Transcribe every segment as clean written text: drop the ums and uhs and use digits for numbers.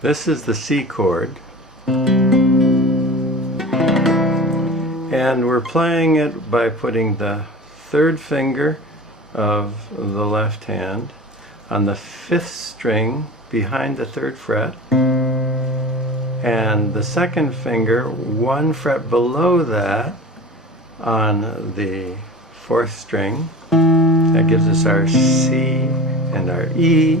This is the C chord, and we're playing it by putting the third finger of the left hand on the 5th string behind the 3rd fret, and the second finger 1 fret below that on the 4th string. That gives us our C and our E.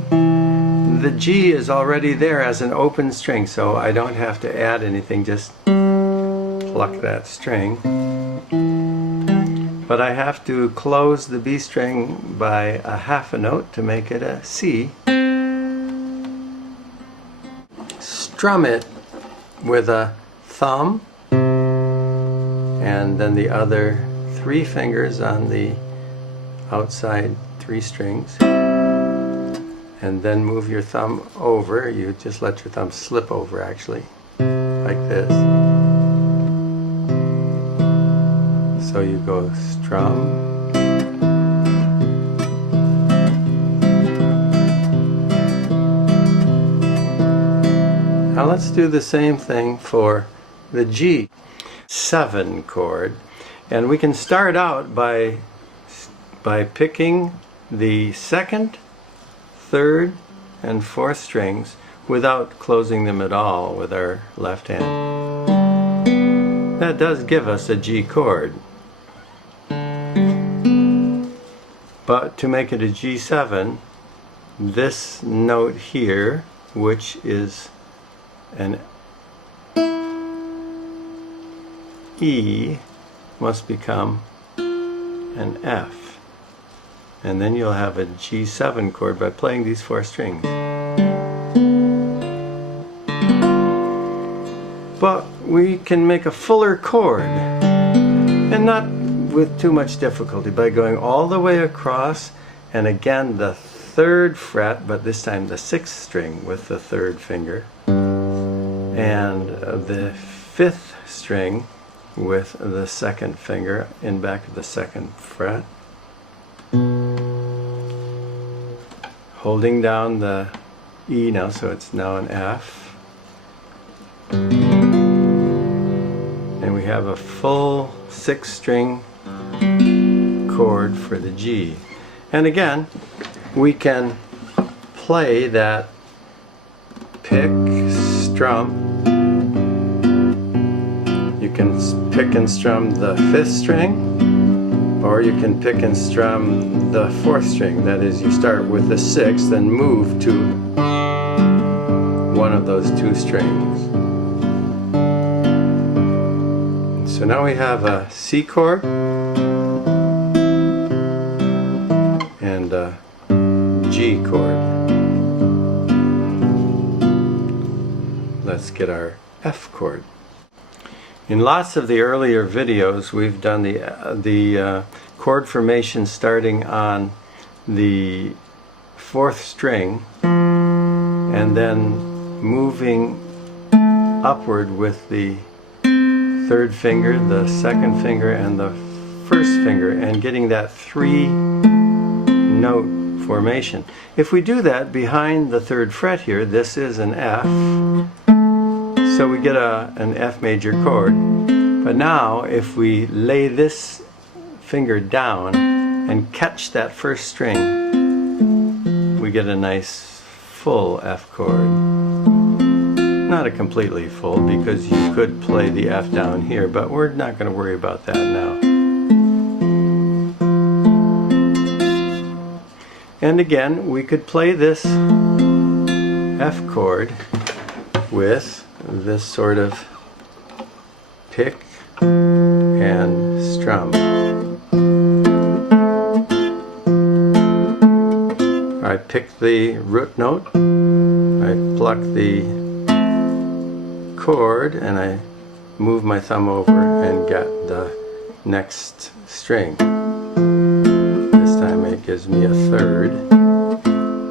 The G is already there as an open string, so I don't have to add anything, just pluck that string. But I have to close the B string by a half a note to make it a C. Strum it with a thumb and then the other 3 fingers on the outside 3 strings, and then move your thumb over. You just let your thumb slip over, actually, like this. So you go strum, now let's do the same thing for the G7 chord, and we can start out by picking the 2nd, 3rd, and 4th strings without closing them at all with our left hand. That does give us a G chord. But to make it a G7, this note here, which is an E, must become an F. And then you'll have a G7 chord by playing these 4 strings. But we can make a fuller chord, and not with too much difficulty, by going all the way across, and again the 3rd fret, but this time the 6th string with the 3rd finger, and the 5th string with the 2nd finger in back of the 2nd fret, holding down the E now, so it's now an F, and we have a full 6 string chord for the G. And again, we can play that pick, strum. You can pick and strum the 5th string, or you can pick and strum the 4th string. That is, you start with the 6th and move to one of those 2 strings. So now we have a C chord and a G chord. Let's get our F chord. In lots of the earlier videos, we've done the chord formation starting on the 4th string and then moving upward with the 3rd finger, the 2nd finger, and the 1st finger, and getting that 3-note formation. If we do that behind the 3rd fret here, this is an F. So we get an F major chord. But now if we lay this finger down and catch that 1st string, we get a nice full F chord. Not a completely full, because you could play the F down here, but we're not going to worry about that now. And again, we could play this F chord with this sort of pick and strum. I pick the root note, I pluck the chord, and I move my thumb over and get the next string. This time it gives me a 3rd,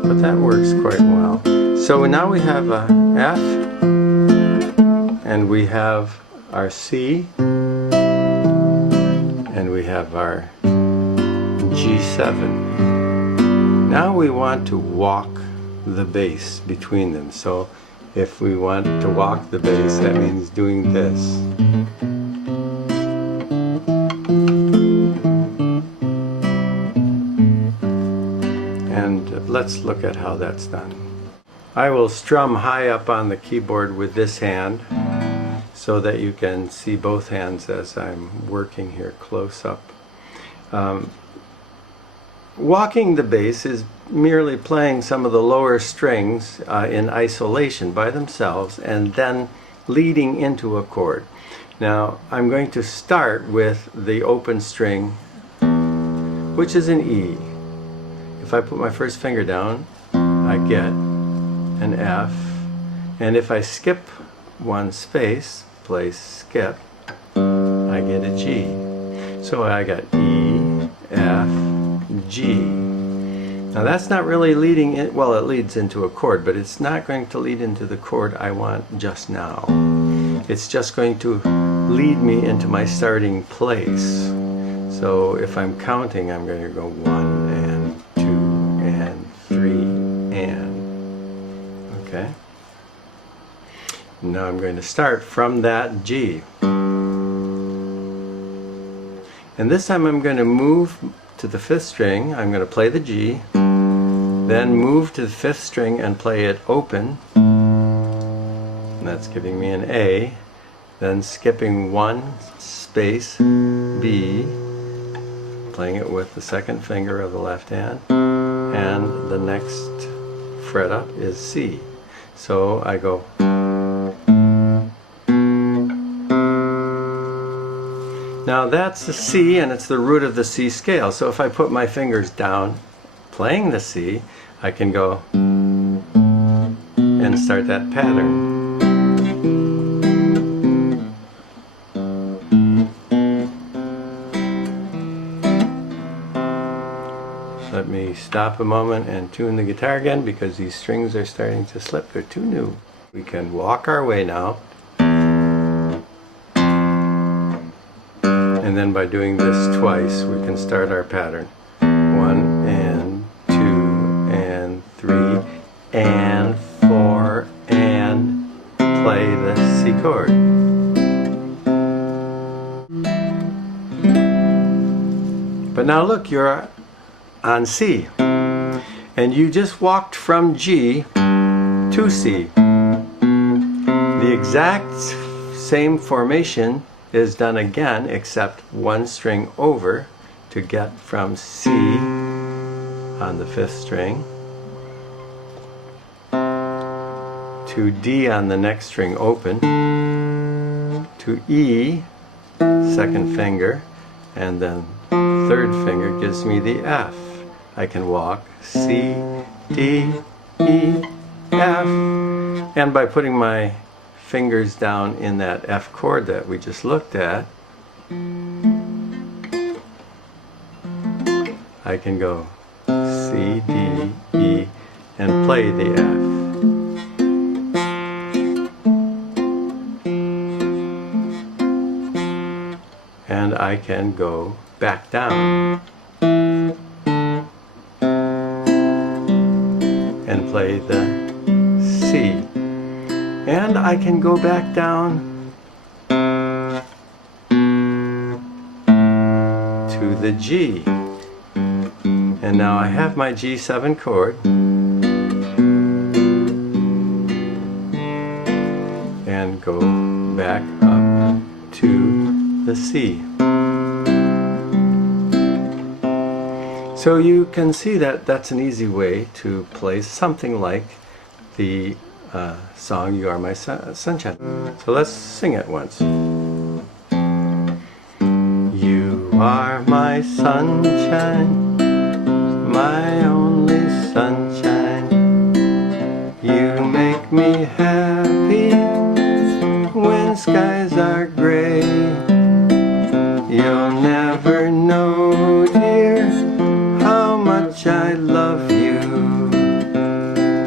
but that works quite well. So now we have a F, and we have our C, and we have our G7. Now we want to walk the bass between them. So If we want to walk the bass, that means doing this. And let's look at how that's done. I will strum high up on the keyboard with this hand so that you can see both hands as I'm working here close up. Walking the bass is merely playing some of the lower strings in isolation by themselves and then leading into a chord. Now I'm going to start with the open string, which is an E. If I put my first finger down, I get an F, and if I skip one space, play skip, I get a G. So I got E, F, G. Now that's not really leading in, well, it leads into a chord, but it's not going to lead into the chord I want just now. It's just going to lead me into my starting place. So if I'm counting, I'm going to go 1 and 2 and 3 and, okay? Now I'm going to start from that G. And this time I'm going to move to the 5th string. I'm going to play the G, then move to the 5th string and play it open. And that's giving me an A. Then skipping one space, B, playing it with the 2nd finger of the left hand, and the next fret up is C. So I go. Now that's the C, and it's the root of the C scale. So if I put my fingers down playing the C, I can go and start that pattern. Let me stop a moment and tune the guitar again because these strings are starting to slip. They're too new. We can walk our way now. And then by doing this twice, we can start our pattern. 1 and 2 and 3 and 4 and play the C chord. But now look, you're on C, and you just walked from G to C. The exact same formation is done again, except one string over to get from C on the 5th string to D on the next string open to E, 2nd finger, and then 3rd finger gives me the F. I can walk C, D, E, F, and by putting my fingers down in that F chord that we just looked at, I can go C, D, E, and play the F. And I can go back down and play the C. And I can go back down to the G. And now I have my G7 chord. And go back up to the C. So you can see that that's an easy way to play something like the song You Are My Sunshine. So let's sing it once. You are my sunshine, my only sunshine. You make me happy when skies are gray. You'll never know, dear, how much I love you.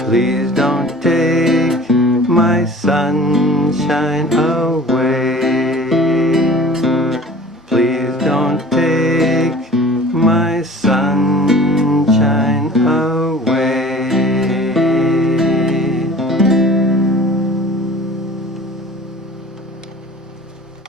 Please don't take my sunshine away.